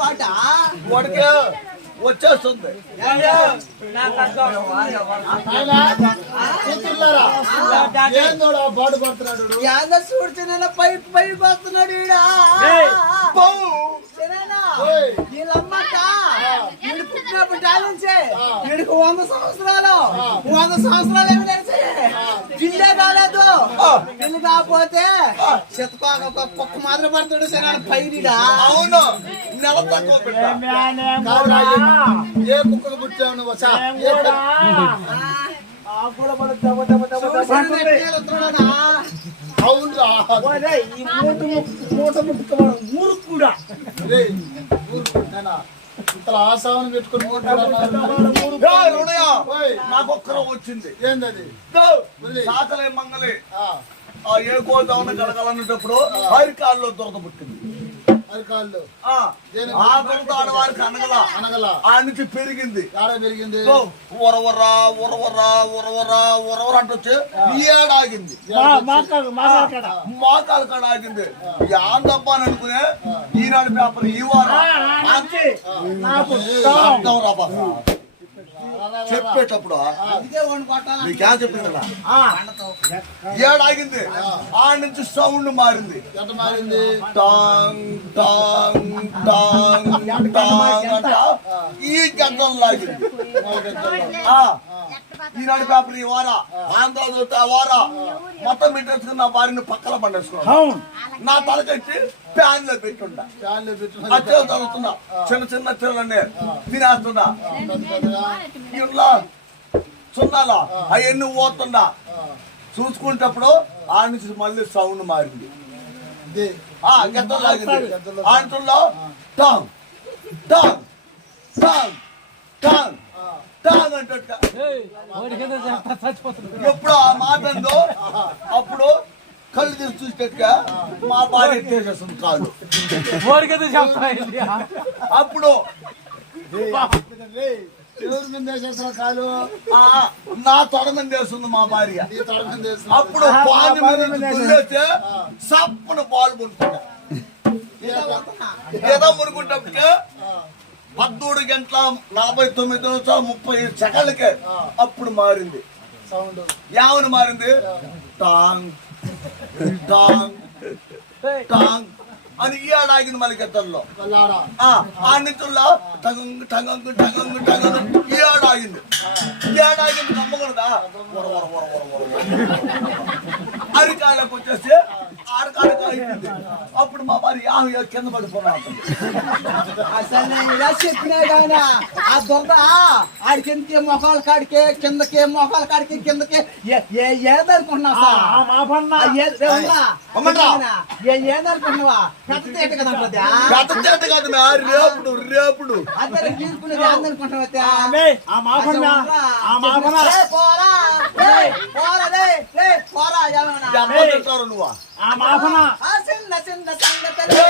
పాట వచ్చేస్తుంది పాడు పడుతున్నాడు చూడుచున్న పైకి వస్తున్నాడు వీళ్ళమ్మట వీడు పుట్టినప్పుడు టాలెన్సే వీడికి 100 సంవత్సరాలు ఏమి తెలిసే జిల్లే కాలేదు పెళ్లి కాకపోతే చెత్తపాక ఒక కుక్క మాత్రం పడతాడు సరే పైన అవును నెల ఏ కుక్కలు పుట్టావు నువ్వు ఊరు కూడా ఇంత ఆశాన్ని పెట్టుకుని నాకు ఒక్కరో వచ్చింది ఏంటది సాకలే మంగళే ఏ కోదామని కలగాలన్నప్పుడు హరికాల్లో దొరక పుట్టింది అరికాళ్ళు ఆడవారికి అనగల ఆ నుంచి పెరిగింది ఉరవరా అంటే ఈ ఏడ ఆగింది మోకాలు కాడ ఆగింది యాందబ్బా అని అనుకునే ఈనాడు పేపర్ ఈ వారం చెప్పేటప్పుడు నీకేం చెప్పింది కదా ఏడాగింది ఆ నుంచి సౌండ్ మారింది టాంగ్ టాంగ్ టాంగ్ టాంగ్ అంట ఈ గద్దలు లాగింది ఈనాడు పేపర్ ఈ వారా ఆంధ్ర చూస్తే ఆ వారా మొత్తం పెట్టేసుకుని నా భార్యని పక్కన పండేసుకున్నా నా తలకెట్టి ప్యాన్ లో పెట్టుండా అచ్చలు తగ్గుతున్నా చిన్న చిల్లనే తినేస్తున్నా ఇలా చున్నాలా అవన్నీ పోతుండా చూసుకుంటప్పుడు ఆ నుంచి మళ్ళీ సౌండ్ మారింది గద్దలు లాగింది ఆంటుల్లో టాంగ్ టాంగ్ టాంగ్ టాంగ్ టాంగ్ అంటే ఎప్పుడు ఆ మాట ఉందో అప్పుడు కళ్ళు తెరిచి చూసేట్టుగా మా భార్య ఎత్తేసేస్తుంది కాళ్ళు అప్పుడు కాలు నా తొడ మీద వేస్తుంది మా భార్య అప్పుడు పాలు వదిలేస్తే సప్పున పాలు మునుకుంటా ఏదో మునుకుంటే 13 గంటల 49 నిమిషాలు 30 సెకండ్లకే అప్పుడు మారింది సౌండ్ యావని మారింది టాంగ్ టాంగ్ టాంగ్ అని ఈ ఆడాగింది మళ్ళీ గద్దల్లో ఆ నితుల్లో టంగంగ్ టంగంగ్ టంగంగ్ టంగంగ్ ఈ ఆడాగింది నమ్మకూడదా అరికాయలకు వచ్చేసి ఆడకాడక అయిపోయింది అప్పుడు మా భార్య కింద పడిపోయినా అసలు నేను ఇలా చెప్పినా కానీ ఆ దొంగ ఆడికి మొఖాల కాడికి కిందకి మొఖాల కాడికి కిందకి ఏదనుకుంటున్నావా ఏదనుకుంటున్నావా పెద్ద తేట కదా కాదు రేపుడు రేపుడు అందరూ తీసుకునేది ఏదనుకుంటున్నావా నువ్వు చిన్న చిన్న సంగతి